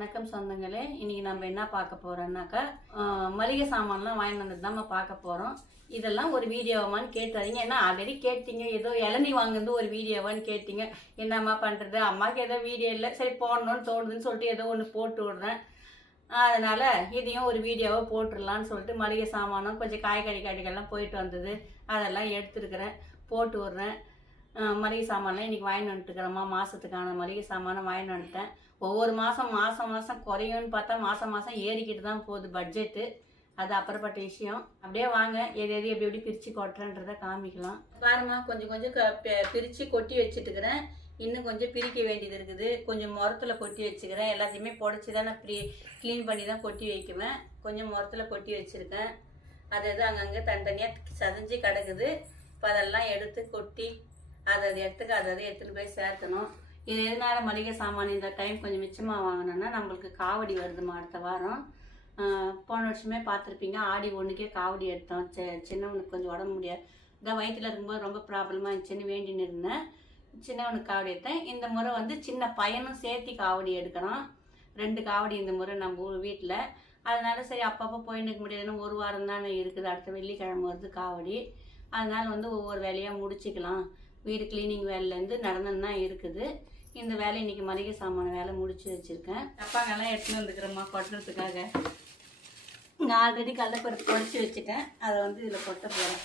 வணக்கம் சொந்தங்களே, இன்னைக்கு நம்ம என்ன பார்க்க போறோம்னாக்கா மளிகை சாமான்லாம் வாங்கி வந்தது தான் பார்க்க போறோம். இதெல்லாம் ஒரு வீடியோவான்னு கேட்டுறீங்க. ஏன்னா ஆல்ரெடி கேட்டீங்க, ஏதோ இளநீ வாங்குறது ஒரு வீடியோவான்னு கேட்டீங்க. என்னம்மா பண்றது, அம்மாவுக்கு ஏதோ வீடியோ இல்லை, சரி போடணும்னு தோணுதுன்னு சொல்லிட்டு ஏதோ ஒன்று போட்டு விடுறேன். அதனால இதையும் ஒரு வீடியோவை போட்டுடலான்னு சொல்லிட்டு மளிகை சாமானும் கொஞ்சம் காய்கறி கடைகள்லாம் போயிட்டு வந்தது, அதெல்லாம் எடுத்துருக்கிறேன், போட்டு விட்றேன். மளிகை சாமான்லாம் இன்றைக்கி வாங்கிட்டு வந்துட்டுக்கிறோம்மா. மாதத்துக்கான மளிகை சாமானை வாங்கிட்டு வந்துட்டேன். ஒவ்வொரு மாதம் குறையும்னு பார்த்தா மாதம் ஏறிக்கிட்டு தான் போகுது பட்ஜெட்டு. அது அப்புறப்பட்ட விஷயம். அப்படியே வாங்க எது எப்படி எப்படி பிரித்து கொட்டுறன்றதை காமிக்கலாம். பாருமா, கொஞ்சம் பிரித்து கொட்டி வச்சுட்டுக்கிறேன். இன்னும் கொஞ்சம் பிரிக்க வேண்டியது இருக்குது. கொஞ்சம் முரத்தில் கொட்டி வச்சுக்கிறேன். எல்லாத்தையுமே புடச்சி தான் நான் க்ளீன் பண்ணி தான் கொட்டி வைக்குவேன். கொஞ்சம் முரத்தில் கொட்டி வச்சுருக்கேன். அது அங்கங்கே தனித்தனியாக சதைஞ்சி கிடக்குது. இப்போ அதெல்லாம் எடுத்து கொட்டி அதை இடத்துக்கு அதை எடுத்துகிட்டு போய் சேர்த்தணும். இது எதனால மளிகை சாமான் இந்த டைம் கொஞ்சம் மிச்சமாக வாங்கினோன்னா, நம்மளுக்கு காவடி வருதுமா அடுத்த வாரம். போன வருஷமே பார்த்துருப்பீங்க, ஆடி 1க்கே காவடி எடுத்தோம். சின்னவனுக்கு கொஞ்சம் உடம்பு முடியாது, இதான் வயிற்றில் இருக்கும்போது ரொம்ப ப்ராப்ளமாக இருந்துச்சுன்னு வேண்டின்னு இருந்தேன். சின்னவனுக்கு காவடி எடுத்தேன். இந்த முறை சின்ன பையனும் சேர்த்தி காவடி எடுக்கிறோம். 2 காவடி இந்த முறை நம்ம வீட்டில். அதனால சரி அப்பப்போ போயின்னு இருக்க முடியாதுன்னு, ஒரு வாரம் தானே இருக்குது, அடுத்த வெள்ளிக்கிழமை வருது காவடி. அதனால் ஒவ்வொரு வேலையாக முடிச்சுக்கலாம். வீடு கிளீனிங் வேலையிலேருந்து நடனம் தான் இருக்குது. இந்த வேலை இன்றைக்கி மளிகை சாமான வேலை முடிச்சு வச்சுருக்கேன். டப்பாங்கெல்லாம் எடுத்துன்னு வந்துக்கிறேம்மா கொட்டுறதுக்காக. நான் ஆல்ரெடி கடலைப்பருப்பு பொடிச்சு வச்சுட்டேன், அதை இதில் கொட்ட போகிறேன்.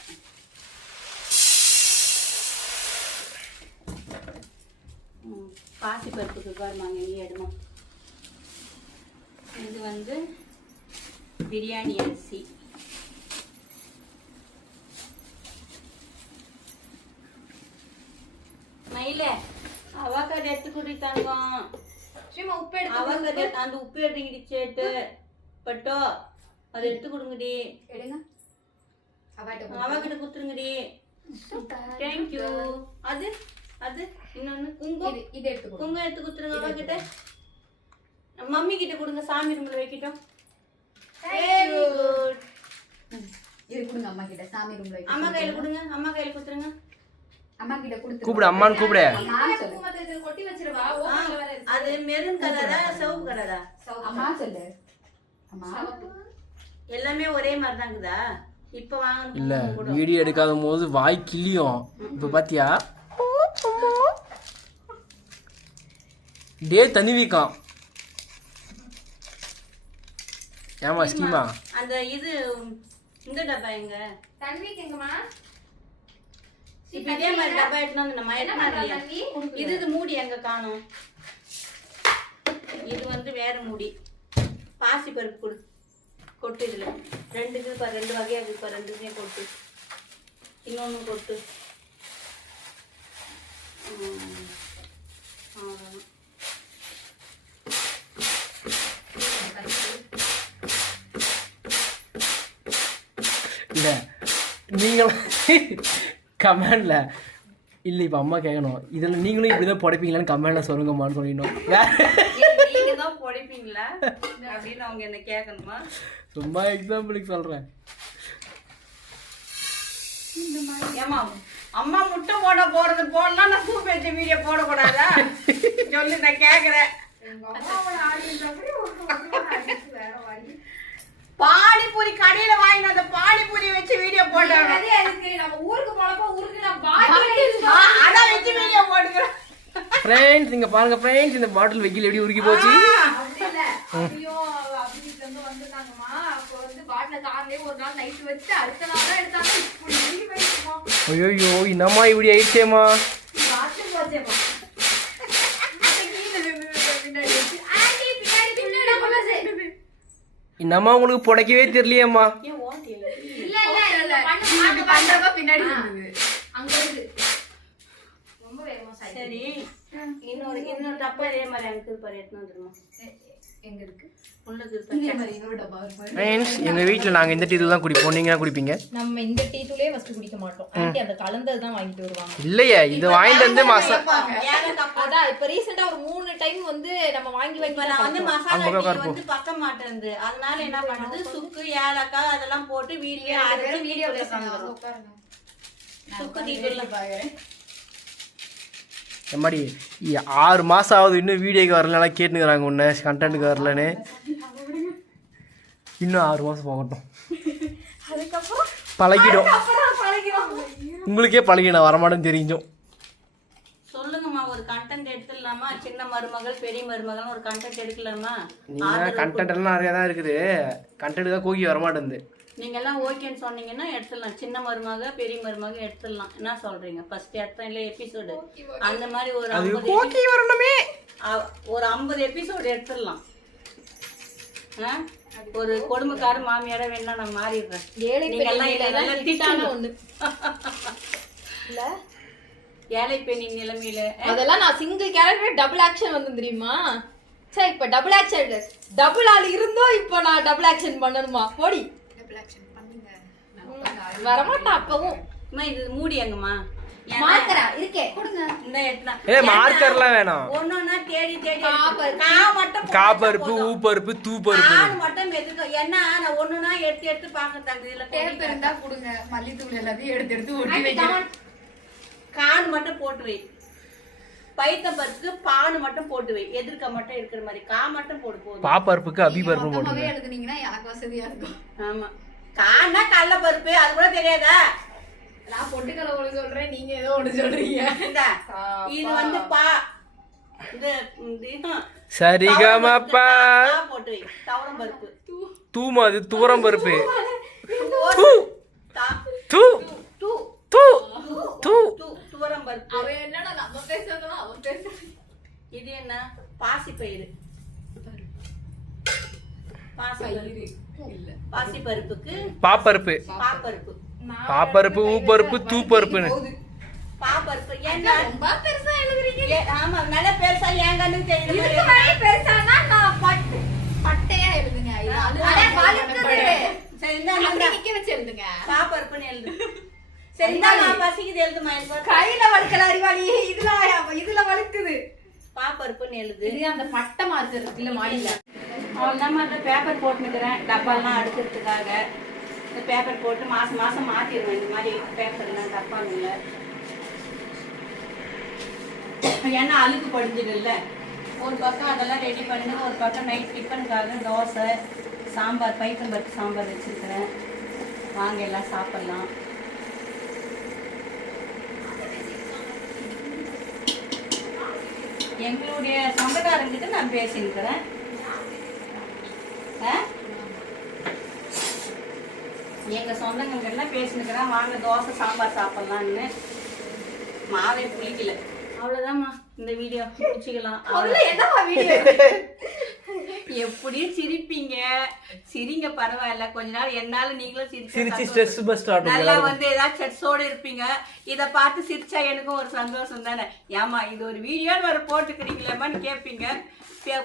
பாசி பருப்புக்கு பாருமாங்க, இங்கே எடுமா. இது பிரியாணி அரிசி. மயில அவக்காடு எடுத்து குடித்தாங்க. உப்பு அவக்காடு அந்த உப்பு எடுங்கடி சேட்டு பட்டோ அதை எடுத்து கொடுங்கடி. அவக்கிட்ட குத்துருங்கடி. தேங்க்யூ. அது அது இன்னொன்னு குங்குமம், குங்குமம் எடுத்து குத்துருங்க. அவகிட்ட மம்மி கிட்ட கொடுங்க, சாமி ரூம்ல வைக்கிட்டோம். Very good. இது கொடுங்க அம்மா கிட்ட, சாமி ரூம்ல வைக்க. அம்மா கையில கொடுங்க, அம்மா கையில குத்துருங்க. அம்மா கிட்ட கொடுத்து கூப்பிடு, அம்மான்னு கூப்பிடு. கொட்டி வச்சிரவா. அது மெரூன் கலரா சிவப்பு கலரா? அம்மா சொல்லு. அம்மா எல்லாமே ஒரே மாதிரி தான் இருக்குதா? இப்ப வாங்க இல்ல, வீடியோ எடுக்காத போது வாய் கிளியும். இப்ப பாத்தியா டே தனிவிக்காம். ஏமா ஸ்டீமா அந்த இது இந்த டப்பா எங்க தன்விக்கு எங்கமா? இப்ப இதே மாதிரி டப்பா எடுத்துனா நம்ம இது மூடி எங்க காணோம்? இது வேற மூடி. பாசி பருப்பு கொட்டு. இதுல 2 வகையா இருக்கு. 2 கொட்டு, இன்னொன்னு கொட்டு. இல்ல நீங்களும் கமெண்ட்ல இல்ல இப்ப அம்மா கேட்கணும், இதுல நீங்களும் இப்படிதான் படைப்பீங்களான்னு கமெண்ட்ல சொல்லுங்கம்மான்னு சொல்லிடணும். நீங்க தான் படைப்பீங்களா அப்படின்னு அவங்க என்ன கேட்கணுமா? சும்மா எக்ஸாம்பிளுக்கு சொல்றேன். ஏமா அம்மா முட்டை போட போறது போடலாம், நான் சூப் வச்ச வீடியோ போடக்கூடாதா? சொல்லு, நான் கேக்குறேன். பானிபூரி கடையில வாங்கின அந்த பானிபூரி வச்சு வீடியோ போட்டாங்க. நம்ம ஊருக்கு போனப்போ ஊருக்கு அதான் வச்சு வீடியோ போட்டுக்கிறேன். ஃப்ரெண்ட்ஸ் இங்க பாருங்க ஃப்ரெண்ட்ஸ், இந்த பாட்டில் வெயில் எப்படி உருகி போச்சு. ஐயோ அபிஜித் வந்துட்டாங்கம்மா. அப்போ பாட்டில கார்லயே ஒரு நாள் நைட் வச்சு அடுத்த நாள் தான் எடுத்தாங்க. இப்படி உருகி போயிடுமா? ஐயோ என்னம்மா இப்படி ஆயிடுச்சேம்மா. பாத்து போச்சேம்மா. என்னம்மா உங்களுக்கு புடைக்கவே தெரியலையேம்மா. இல்ல பண்றப்ப பின்னாடி அங்க இருக்கு. ரொம்ப வேகமா சரி, இன்னொரு டப்பா இதே மாதிரி எனக்கு பாரு, எடுத்து வந்துருமா. எங்க இருக்கு? ஃப்ரெண்ட்ஸ் எங்க வீட்ல நாங்க இந்த டீ தூள் தான் குடிப்போம். நீங்க என்ன குடிப்பீங்க? நம்ம இந்த டீ தூளே ஃபர்ஸ்ட் குடிக்க மாட்டோம். ஆண்டி அந்த கலந்தது தான் வாங்கிட்டு வருவாங்க. இல்லையே, இது வாங்கிட்டு வந்து அதான் இப்ப ரீசன்ட்டா ஒரு 3 டைம் நம்ம வாங்கி நான் மசாலா டீ பக்க மாட்டேங்குது. அதனால என்ன பண்ணுது, சுக்கு ஏலக்காய் அதெல்லாம் போட்டு வீட்லயே அரைச்சு வீடியோல காமிக்கிறோம். சுக்கு டீ தூள் பாக்குறேன். எம்மாடி 6 மாதம் ஆகுது இன்னும் வீடியோக்கு வரலன்னா கேட்டுக்கிறாங்க உன்னை கண்டென்ட்டுக்கு வரலன்னு. இன்னும் 6 மாதம் போகட்டும், அதுக்கப்புறம் பழகிடும். அப்புறம் பழகிறோம். உங்களுக்கே பழகிடும், வரமாட்டேன்னு தெரிஞ்சும். சொல்லுங்கம்மா, ஒரு கண்டென்ட் எடுத்துடலாமா? சின்ன மருமகள் பெரிய மருமகள் ஒரு கண்டென்ட் எடுக்கலாமா? நீங்கள் கண்டென்ட் எல்லாம் நிறையா தான் இருக்குது, கண்டென்ட் தான் கோக்கி வரமாட்டேங்குது. நீங்க எல்லாம் ஓகேன்னு சொன்னீங்கன்னா எடுத்துடலாம். சின்ன மருமக பெரிய மருமக எடுத்துடலாம். என்ன சொல்றீங்க? ஃபர்ஸ்ட் எடுத்தோம் இல்லை எபிசோடு அந்த மாதிரி ஒரு 50 வரணுமே, ஒரு 50 எபிசோடு எடுத்துடலாம். ஒரு கொடுமைக்கார மாமியார வேணா நான் மாறிடுறேன். நீங்க எல்லாம் இதெல்லாம் திட்டான ஒண்ணு இல்ல ஏழை பெண்ணின் நிலைமையில அதெல்லாம் நான் சிங்கிள் கேரக்டர் டபுள் ஆக்ஷன் வந்து தெரியுமா? சரி, இப்ப டபுள் ஆக்ஷன் டபுள் ஆள் இருந்தோ இப்போ நான் டபுள் ஆக்ஷன் பண்ணணுமா? போடி வரமாட்டா அப்பவும். இது மூடி எங்கம்மா மார்க்கரா இருக்கே கொடுங்க. இந்த இடத்துல மார்க்கர்லாம் வேணாம். ஒன்னொன்னா தேடி தேடி மட்டும் காப்பருப்பு, ஊப்பருப்பு, தூப்பருப்பு மட்டும் எதுக்கு என்ன நான் ஒண்ணுனா எடுத்து எடுத்து பாக்குறாங்க. இதுல பேப்பர் இருந்தா கொடுங்க, மல்லித்தூள் எல்லாத்தையும் எடுத்து எடுத்து ஒட்டி வைக்கிறேன். கான் மட்டும் போட்டு வை, பைத்தம் பருப்புக்கு பானு மட்டும் போட்டு வை, எதிர்க்க மட்டும் இருக்கிற மாதிரி கா மட்டும் போட்டு போதும். பாப்பருப்புக்கு அபி பருப்பு போட்டு எழுதுனீங்கன்னா எனக்கு வசதியா இருக்கும். ஆமா, கான்னா கடல பருப்பு, அது கூட தெரியாதா? நான் பொட்டுக்கடலை ஒண்ணு சொல்றேன், நீங்க ஏதோ ஒண்ணு சொல்றீங்க. இது வந்து பா இது சரிகமப்பா போட்டு வை, தவரம் பருப்பு தூமா, அது துவரம் பருப்பு. துவரம் பருப்பு. அவன் என்னடா நம்ம பேசுறதும் அவன் பேசுறது. இது என்ன? பாசி பயிறு. பாசி பருப்புக்கு பாப்பருப்பு, பாப்பருப்பு, பாப்பருப்பு, ஊப்பருப்பு, தூப்பருப்புன்னு பாப்பருப்பு. ஏன்னா ரொம்ப பெருசா எழுதுறீங்க. ஆமா, நல்ல பெருசா ஏன் கண்ணுக்கு தெரியுற மாதிரி இதுக்கு மேல பெருசானா நான் பட்டையா எழுதுங்க. அட வழுக்குது. சரி, இந்த அப்படி நிக்க வச்சு எழுதுங்க. பாப்பருப்புன்னு எழுது. சரி, இந்த நான் பசிக்குது எழுதுமா. கையில வழுக்கல அறிவாளி, இதுல வழுக்குது. பாப்பருப்புன்னு எழுது. இது அந்த பட்டை மார்க்கர் இருக்குல்ல மாடியில, அவ்வளோதான். அந்த பேப்பர் போட்டுக்கிறேன் டப்பாலாம் அடுக்கிறதுக்காக. இந்த பேப்பர் போட்டு மாசம் மாசம் மாத்திடுவேன். இந்த மாதிரி பேப்பர்லாம் டப்பானுங்கள, ஏன்னா அழுக்கு படிஞ்சிடும்ல. ஒரு பக்கம் அதெல்லாம் ரெடி பண்ணி, ஒரு பக்கம் நைட் டிஃபனுக்காக தோசை சாம்பார், பைத்தம்பருப்பு சாம்பார் வச்சுருக்கிறேன். வாங்க எல்லாம் சாப்பிட்லாம். எங்களுடைய சொந்தக்காரங்கிட்ட நான் பேசியிருக்கிறேன். எங்க சொந்தங்க எல்லாம் பேசினுக்கிறேன், வாங்க தோசை சாம்பார் சாப்பிடலான்னு. மாவே புளிக்கல. அவ்வளவுதான்மா, இந்த வீடியோ முடிச்சுக்கலாம். என்னவா வீடியோ? எப்படியும் சிரிப்பீங்க, சிரிங்க, பரவாயில்ல. கொஞ்ச நாள் என்னால நீங்களும் சிரிச்சு ஸ்ட்ரெஸ் பஸ்ட் ஆகும். நல்லா வந்து ஏதாவது செட்ஸோட இருப்பீங்க. இதை பார்த்து சிரிச்சா எனக்கும் ஒரு சந்தோஷம் தானே. ஏமா இது ஒரு வீடியோன்னு ஒரு போட்டுக்கிறீங்களேமான்னு கேட்பீங்க.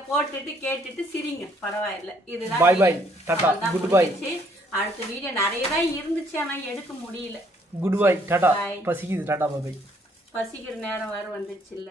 போட்டுட்டு கேட்டுட்டு சிரிங்க, பரவாயில்ல. இதுதான் பாய் பாய், டாடா, குட் பை. அடுத்த வீடியோ நிறைய தான் இருந்துச்சு, ஆனா எடுக்க முடியல. Good bye, Tata. பசிக்குது, டாடா, பாய். பசிக்கிற நேரம் வேற வந்துச்சு இல்ல.